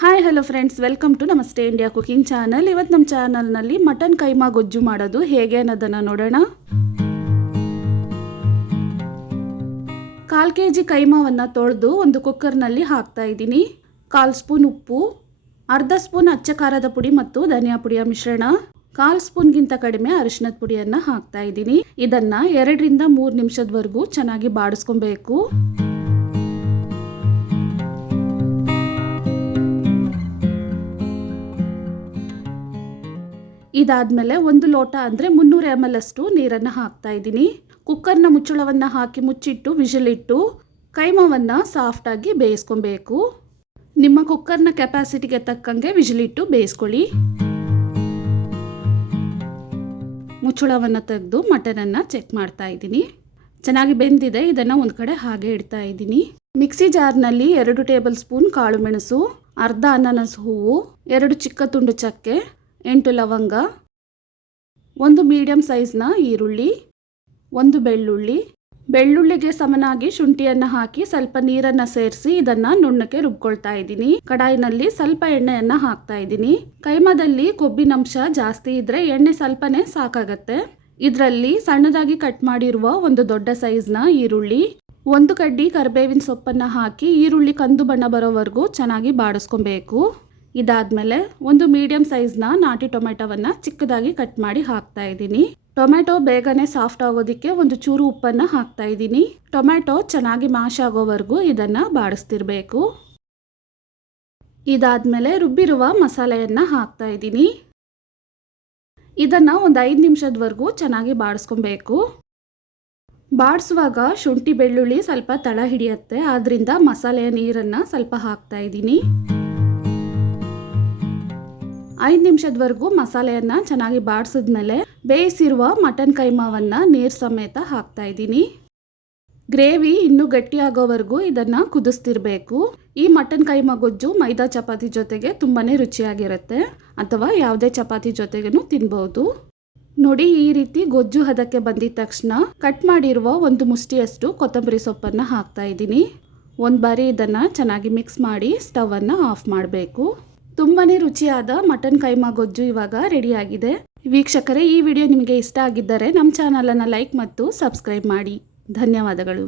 Hi hello friends, welcome to Namaste India cooking channel. ಇವತ್ತು ನಮ್ಮ ಚಾನಲ್ನಲ್ಲಿ ಮಟನ್ ಕೈಮಾ ಗೊಜ್ಜು ಮಾಡೋದು ಹೇಗೆ ಅನ್ನೋದನ್ನು ನೋಡೋಣ. 1/4 kg ಕೈಮಾವನ್ನು ತೊಳೆದು ಒಂದು ಕುಕ್ಕರ್ನಲ್ಲಿ ಹಾಕ್ತಾ ಇದ್ದೀನಿ. 1/4 ಸ್ಪೂನ್ ಉಪ್ಪು, ಅರ್ಧ ಸ್ಪೂನ್ ಅಚ್ಚ ಖಾರದ ಪುಡಿ ಮತ್ತು ಧನಿಯಾ ಪುಡಿಯ ಮಿಶ್ರಣ, 1/4 ಸ್ಪೂನ್ಗಿಂತ ಕಡಿಮೆ ಅರಿಶಿನದ ಪುಡಿಯನ್ನು ಹಾಕ್ತಾ ಇದ್ದೀನಿ. ಇದನ್ನು 2 ರಿಂದ 3 ನಿಮಿಷದವರೆಗೂ ಚೆನ್ನಾಗಿ ಬಾಡಿಸ್ಕೊಬೇಕು. ಇದಾದಮೇಲೆ 1 ಲೋಟ ಅಂದರೆ 300 ml ಅಷ್ಟು ನೀರನ್ನು ಹಾಕ್ತಾ ಇದ್ದೀನಿ. ಕುಕ್ಕರ್ನ ಮುಚ್ಚಳವನ್ನು ಹಾಕಿ ಮುಚ್ಚಿಟ್ಟು ವಿಷಲಿಟ್ಟು ಕೈಮಾವನ್ನು ಸಾಫ್ಟಾಗಿ ಬೇಯಿಸ್ಕೊಬೇಕು. ನಿಮ್ಮ ಕುಕ್ಕರ್ನ ಕೆಪಾಸಿಟಿಗೆ ತಕ್ಕಂಗೆ ವಿಷಲಿಟ್ಟು ಬೇಯಿಸ್ಕೊಳ್ಳಿ. ಮುಚ್ಚಳವನ್ನು ತೆಗೆದು ಮಟನನ್ನು ಚೆಕ್ ಮಾಡ್ತಾ ಇದ್ದೀನಿ. ಚೆನ್ನಾಗಿ ಬೆಂದಿದೆ. ಇದನ್ನು ಒಂದು ಕಡೆ ಹಾಗೆ ಇಡ್ತಾ ಇದ್ದೀನಿ. ಮಿಕ್ಸಿ ಜಾರ್ನಲ್ಲಿ 2 ಟೇಬಲ್ ಸ್ಪೂನ್ ಕಾಳು ಮೆಣಸು, ಅರ್ಧ ಅನಾನಸ್ ಹೂವು, 2 ಚಿಕ್ಕ ತುಂಡು ಚಕ್ಕೆ, 8 ಲವಂಗ, 1 ಮೀಡಿಯಂ ಸೈಜ್ನ ಈರುಳ್ಳಿ, 1 ಬೆಳ್ಳುಳ್ಳಿಗೆ ಸಮನಾಗಿ ಶುಂಠಿಯನ್ನು ಹಾಕಿ ಸ್ವಲ್ಪ ನೀರನ್ನು ಸೇರಿಸಿ ಇದನ್ನು ನುಣ್ಣಕ್ಕೆ ರುಬ್ಕೊಳ್ತಾ ಇದ್ದೀನಿ. ಕಡಾಯಿನಲ್ಲಿ ಸ್ವಲ್ಪ ಎಣ್ಣೆಯನ್ನು ಹಾಕ್ತಾ ಇದ್ದೀನಿ. ಕೈಮಾದಲ್ಲಿ ಕೊಬ್ಬಿನಂಶ ಜಾಸ್ತಿ ಇದ್ರೆ ಎಣ್ಣೆ ಸ್ವಲ್ಪನೇ ಸಾಕಾಗತ್ತೆ. ಇದರಲ್ಲಿ ಸಣ್ಣದಾಗಿ ಕಟ್ ಮಾಡಿರುವ 1 ದೊಡ್ಡ ಸೈಜ್ನ ಈರುಳ್ಳಿ, 1 ಕಡ್ಡಿ ಕರಿಬೇವಿನ ಸೊಪ್ಪನ್ನು ಹಾಕಿ ಈರುಳ್ಳಿ ಕಂದು ಬಣ್ಣ ಬರೋವರೆಗೂ ಚೆನ್ನಾಗಿ ಬಾಡಿಸ್ಕೊಬೇಕು. ಇದಾದಮೇಲೆ 1 ಮೀಡಿಯಂ ಸೈಜ್ನ ನಾಟಿ ಟೊಮೆಟೊವನ್ನು ಚಿಕ್ಕದಾಗಿ ಕಟ್ ಮಾಡಿ ಹಾಕ್ತಾ ಇದ್ದೀನಿ. ಟೊಮೆಟೊ ಬೇಗನೆ ಸಾಫ್ಟ್ ಆಗೋದಕ್ಕೆ 1 ಚೂರು ಉಪ್ಪನ್ನು ಹಾಕ್ತಾ ಇದ್ದೀನಿ. ಟೊಮೆಟೊ ಚೆನ್ನಾಗಿ ಮ್ಯಾಶ್ ಆಗೋವರೆಗೂ ಇದನ್ನು ಬಾಡಿಸ್ತಿರ್ಬೇಕು. ಇದಾದಮೇಲೆ ರುಬ್ಬಿರುವ ಮಸಾಲೆಯನ್ನು ಹಾಕ್ತಾ ಇದ್ದೀನಿ. ಇದನ್ನು ಒಂದು 5 ನಿಮಿಷದವರೆಗೂ ಚೆನ್ನಾಗಿ ಬಾಡಿಸ್ಕೊಬೇಕು. ಬಾಡಿಸುವಾಗ ಶುಂಠಿ ಬೆಳ್ಳುಳ್ಳಿ ಸ್ವಲ್ಪ ತಳ ಹಿಡಿಯುತ್ತೆ, ಆದ್ದರಿಂದ ಮಸಾಲೆಯ ನೀರನ್ನು ಸ್ವಲ್ಪ ಹಾಕ್ತಾ ಇದ್ದೀನಿ. 5 ನಿಮಿಷದವರೆಗೂ ಮಸಾಲೆಯನ್ನು ಚೆನ್ನಾಗಿ ಬಾಡಿಸಿದ್ಮೇಲೆ ಬೇಯಿಸಿರುವ ಮಟನ್ ಕೈಮಾವನ್ನು ನೀರು ಸಮೇತ ಹಾಕ್ತಾ ಇದ್ದೀನಿ. ಗ್ರೇವಿ ಇನ್ನೂ ಗಟ್ಟಿಯಾಗೋವರೆಗೂ ಇದನ್ನು ಕುದಿಸ್ತಿರ್ಬೇಕು. ಈ ಮಟನ್ ಕೈಮಾ ಗೊಜ್ಜು ಮೈದಾ ಚಪಾತಿ ಜೊತೆಗೆ ತುಂಬಾ ರುಚಿಯಾಗಿರುತ್ತೆ, ಅಥವಾ ಯಾವುದೇ ಚಪಾತಿ ಜೊತೆಗೂ ತಿನ್ಬೋದು. ನೋಡಿ, ಈ ರೀತಿ ಗೊಜ್ಜು ಹದಕ್ಕೆ ಬಂದಿದ ತಕ್ಷಣ ಕಟ್ ಮಾಡಿರುವ 1 ಮುಷ್ಟಿಯಷ್ಟು ಕೊತ್ತಂಬರಿ ಸೊಪ್ಪನ್ನು ಹಾಕ್ತಾ ಇದ್ದೀನಿ. ಒಂದು ಬಾರಿ ಇದನ್ನು ಚೆನ್ನಾಗಿ ಮಿಕ್ಸ್ ಮಾಡಿ ಸ್ಟವನ್ನು ಆಫ್ ಮಾಡಬೇಕು. ತುಂಬಾ ರುಚಿಯಾದ ಮಟನ್ ಕೈಮಾ ಗೊಜ್ಜು ಇವಾಗ ರೆಡಿಯಾಗಿದೆ. ವೀಕ್ಷಕರೇ, ಈ ವಿಡಿಯೋ ನಿಮಗೆ ಇಷ್ಟ ಆಗಿದ್ದರೆ ನಮ್ಮ ಚಾನಲನ್ನು ಲೈಕ್ ಮತ್ತು ಸಬ್ಸ್ಕ್ರೈಬ್ ಮಾಡಿ. ಧನ್ಯವಾದಗಳು.